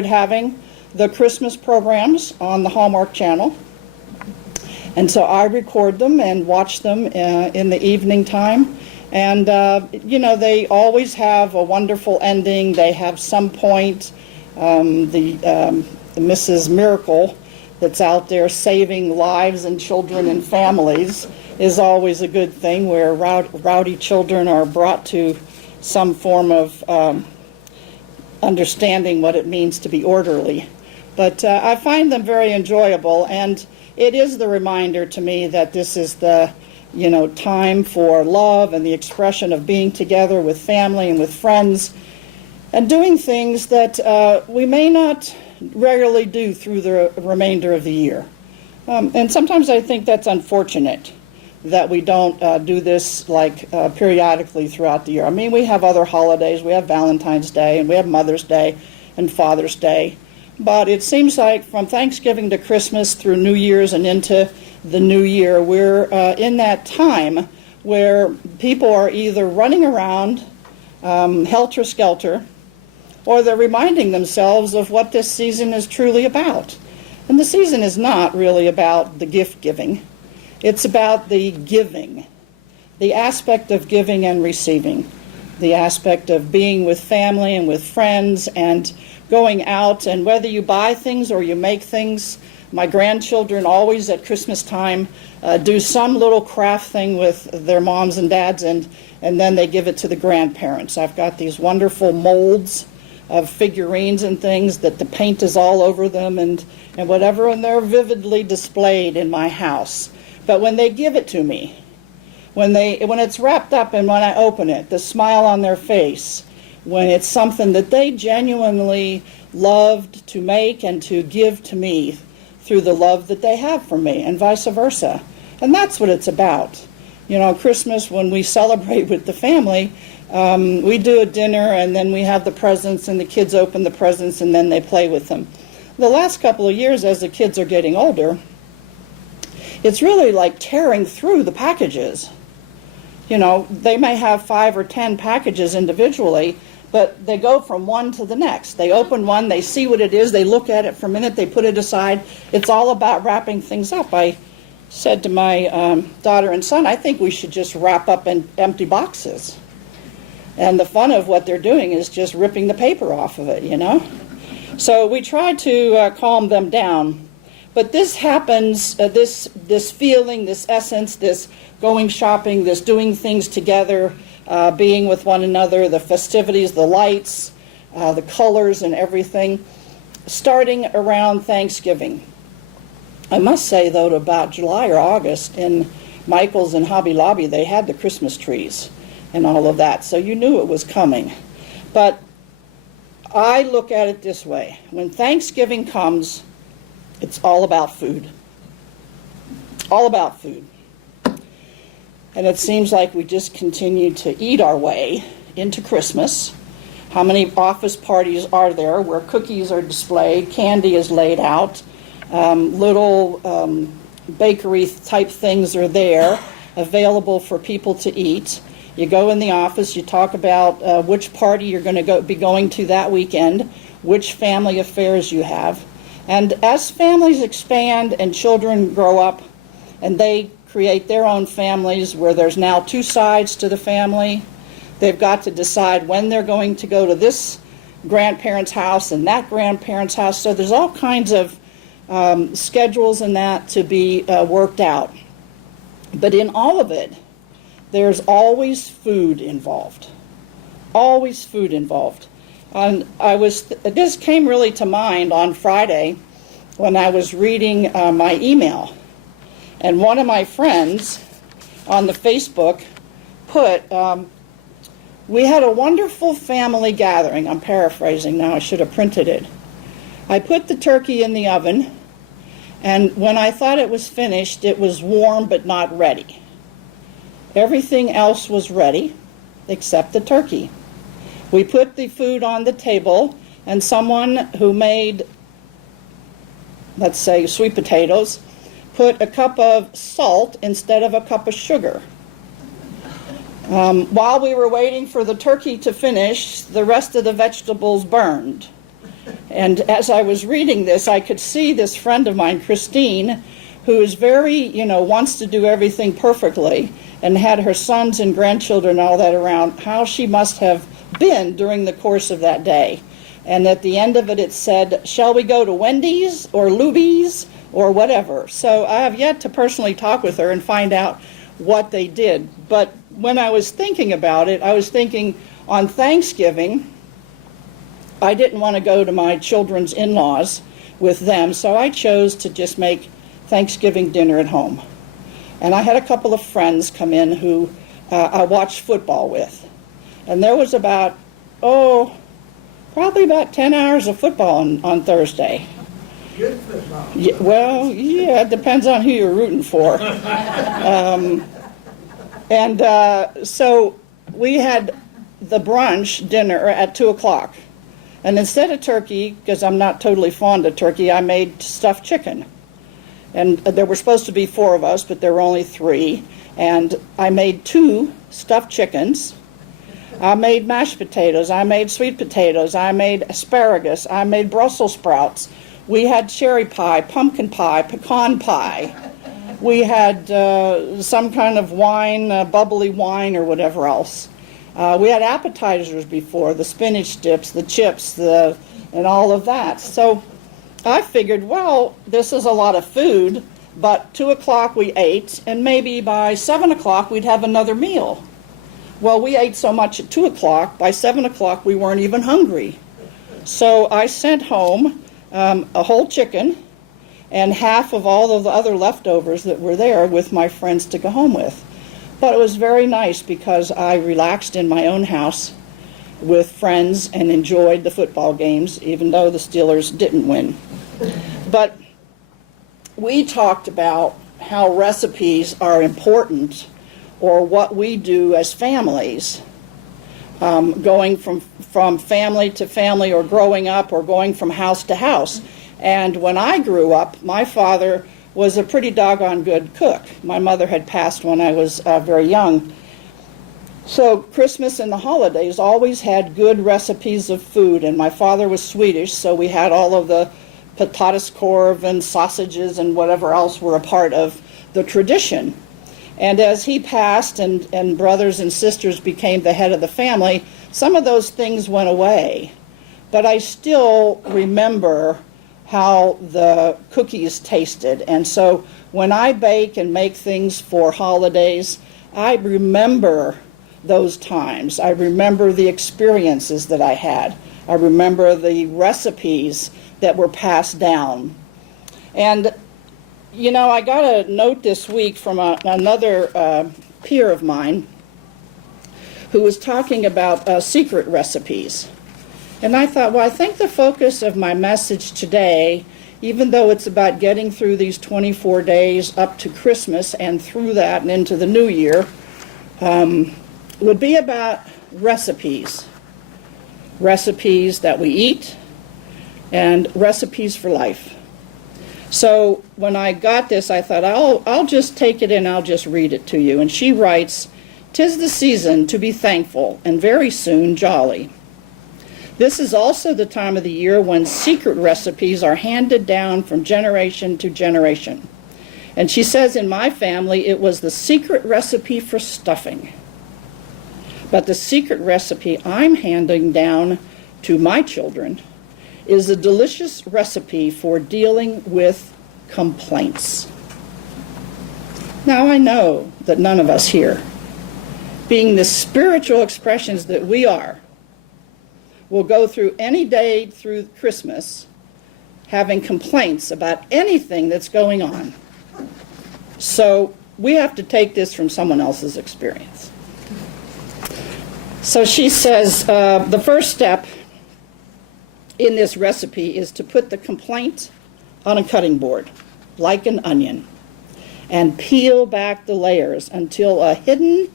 having the Christmas programs on the Hallmark Channel. And so I record them and watch them in the evening time. And, they always have a wonderful ending. They have some point. The Mrs. Miracle that's out there saving lives and children and families is always a good thing, where rowdy children are brought to some form of understanding what it means to be orderly. But I find them very enjoyable, and it is the reminder to me that this is the time for love and the expression of being together with family and with friends and doing things that we may not regularly do through the remainder of the year. And sometimes I think that's unfortunate that we don't do this periodically throughout the year. I mean, we have other holidays. We have Valentine's Day, and we have Mother's Day and Father's Day. But it seems like from Thanksgiving to Christmas through New Year's and into the new year, we're in that time where people are either running around helter-skelter, or they're reminding themselves of what this season is truly about. And the season is not really about the gift giving. It's about the giving, the aspect of giving and receiving, the aspect of being with family and with friends and going out. And whether you buy things or you make things, my grandchildren always at Christmas time do some little craft thing with their moms and dads, and then they give it to the grandparents. I've got these wonderful molds of figurines and things that the paint is all over them and whatever, and they're vividly displayed in my house. But when they give it to me, when it's wrapped up and when I open it, the smile on their face, when it's something that they genuinely loved to make and to give to me through the love that they have for me, and vice versa. And that's what it's about. Christmas, when we celebrate with the family, we do a dinner and then we have the presents and the kids open the presents and then they play with them. The last couple of years, as the kids are getting older, it's really like tearing through the packages. They may have 5 or 10 packages individually, but they go from one to the next. They open one, they see what it is, they look at it for a minute, they put it aside. It's all about wrapping things up. I said to my daughter and son, I think we should just wrap up in empty boxes. And the fun of what they're doing is just ripping the paper off of it, So we try to calm them down. But this happens, this feeling, this essence, this going shopping, this doing things together, being with one another, the festivities, the lights, the colors and everything, starting around Thanksgiving. I must say, though, to about July or August, in Michael's and Hobby Lobby, they had the Christmas trees and all of that, so you knew it was coming. But I look at it this way. When Thanksgiving comes, it's all about food. All about food. And it seems like we just continue to eat our way into Christmas. How many office parties are there where cookies are displayed, candy is laid out, little bakery type things are there available for people to eat. You go in the office, you talk about which party you're going to be going to that weekend, which family affairs you have. And as families expand and children grow up and they create their own families where there's now 2 sides to the family, they've got to decide when they're going to go to this grandparent's house and that grandparent's house. So there's all kinds of schedules and that to be worked out. But in all of it, there's always food involved. Always food involved. And this came really to mind on Friday when I was reading my email. And one of my friends on the Facebook put, we had a wonderful family gathering. I'm paraphrasing now, I should have printed it. I put the turkey in the oven, and when I thought it was finished, it was warm but not ready. Everything else was ready except the turkey. We put the food on the table, and someone who made, let's say, sweet potatoes, put a cup of salt instead of a cup of sugar. While we were waiting for the turkey to finish, the rest of the vegetables burned. And as I was reading this, I could see this friend of mine, Christine, who is very, wants to do everything perfectly and had her sons and grandchildren and all that around, how she must have been during the course of that day. And at the end of it, it said, shall we go to Wendy's or Luby's or whatever? So I have yet to personally talk with her and find out what they did. But when I was thinking about it, I was thinking on Thanksgiving, I didn't want to go to my children's in-laws with them, so I chose to just make Thanksgiving dinner at home. And I had a couple of friends come in who I watched football with. And there was probably about 10 hours of football on Thursday. Good football. Yeah, well, yeah, it depends on who you're rooting for. So we had the brunch dinner at 2 o'clock. And instead of turkey, because I'm not totally fond of turkey, I made stuffed chicken. And there were supposed to be 4 of us, but there were only 3. And I made 2 stuffed chickens. I made mashed potatoes. I made sweet potatoes. I made asparagus. I made Brussels sprouts. We had cherry pie, pumpkin pie, pecan pie. We had some kind of wine, bubbly wine or whatever else. We had appetizers before, the spinach dips, the chips, and all of that. So I figured, well, this is a lot of food, but 2 o'clock we ate, and maybe by 7 o'clock we'd have another meal. Well, we ate so much at 2 o'clock, by 7 o'clock we weren't even hungry. So I sent home a whole chicken and half of all of the other leftovers that were there with my friends to go home with. But it was very nice because I relaxed in my own house with friends and enjoyed the football games, even though the Steelers didn't win. But we talked about how recipes are important, or what we do as families, going from family to family, or growing up, or going from house to house. And when I grew up, my father was a pretty doggone good cook. My mother had passed when I was very young. So Christmas and the holidays always had good recipes of food, and my father was Swedish, so we had all of the potatiskorv and sausages and whatever else were a part of the tradition. And as he passed and brothers and sisters became the head of the family, some of those things went away. But I still remember how the cookies tasted. And so when I bake and make things for holidays, I remember those times. I remember the experiences that I had. I remember the recipes that were passed down. And, I got a note this week from another peer of mine who was talking about secret recipes. And I thought, well, I think the focus of my message today, even though it's about getting through these 24 days up to Christmas and through that and into the new year, would be about recipes. Recipes that we eat and recipes for life. So when I got this, I thought, I'll just take it and I'll just read it to you. And she writes, "'Tis the season to be thankful, and very soon jolly. This is also the time of the year when secret recipes are handed down from generation to generation." And she says, in my family, it was the secret recipe for stuffing. But the secret recipe I'm handing down to my children is a delicious recipe for dealing with complaints. Now, I know that none of us here, being the spiritual expressions that we are, will go through any day through Christmas having complaints about anything that's going on. So we have to take this from someone else's experience. So she says the first step in this recipe is to put the complaint on a cutting board, like an onion, and peel back the layers until a hidden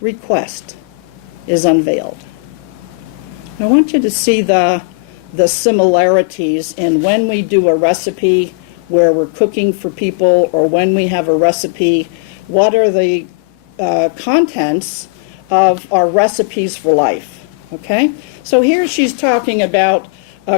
request is unveiled. I want you to see the similarities in when we do a recipe where we're cooking for people, or when we have a recipe, what are the contents of our recipes for life, okay? So here she's talking about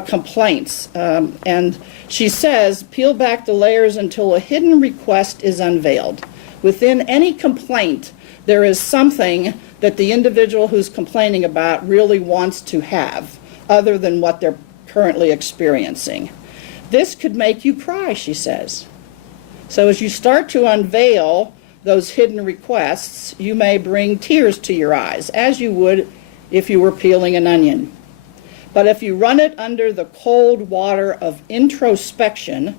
complaints. And she says, peel back the layers until a hidden request is unveiled. Within any complaint, there is something that the individual who's complaining about really wants to have, other than what they're currently experiencing. This could make you cry, she says. So as you start to unveil those hidden requests, you may bring tears to your eyes, as you would if you were peeling an onion. But if you run it under the cold water of introspection,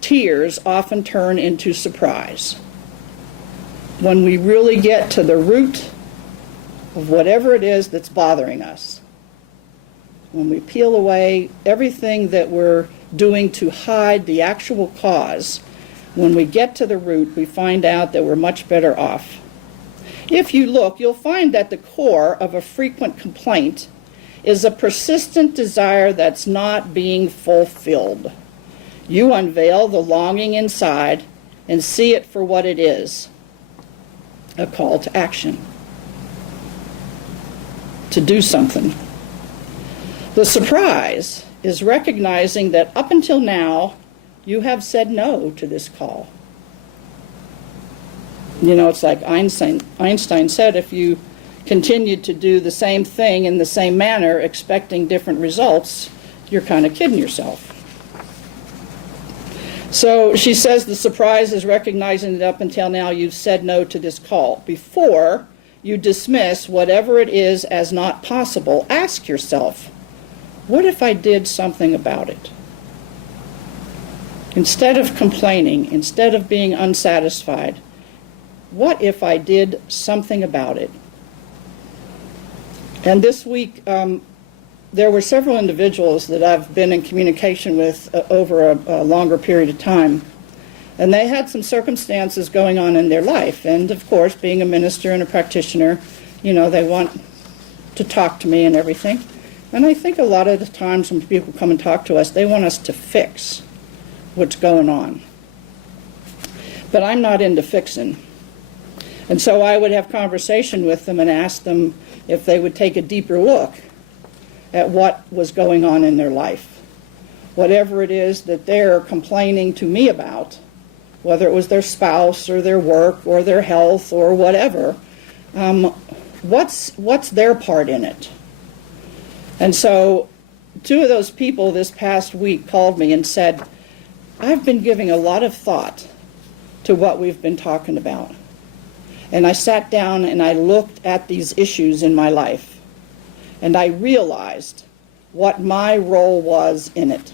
tears often turn into surprise. When we really get to the root of whatever it is that's bothering us, when we peel away everything that we're doing to hide the actual cause, when we get to the root, we find out that we're much better off. If you look, you'll find that the core of a frequent complaint is a persistent desire that's not being fulfilled. You unveil the longing inside and see it for what it is, a call to action, to do something. The surprise is recognizing that up until now, you have said no to this call. You know, it's like Einstein said, if you continued to do the same thing in the same manner, expecting different results, you're kind of kidding yourself. So she says the surprise is recognizing that up until now you've said no to this call. Before you dismiss whatever it is as not possible, ask yourself, what if I did something about it? Instead of complaining, instead of being unsatisfied, what if I did something about it? And this week, there were several individuals that I've been in communication with over a longer period of time. And they had some circumstances going on in their life. And of course, being a minister and a practitioner, you know, they want to talk to me and everything. And I think a lot of the times when people come and talk to us, they want us to fix what's going on. But I'm not into fixing. And so I would have conversation with them and ask them if they would take a deeper look at what was going on in their life. Whatever it is that they're complaining to me about, whether it was their spouse or their work or their health or whatever, what's their part in it? And so two of those people this past week called me and said, I've been giving a lot of thought to what we've been talking about. And I sat down and I looked at these issues in my life. And I realized what my role was in it.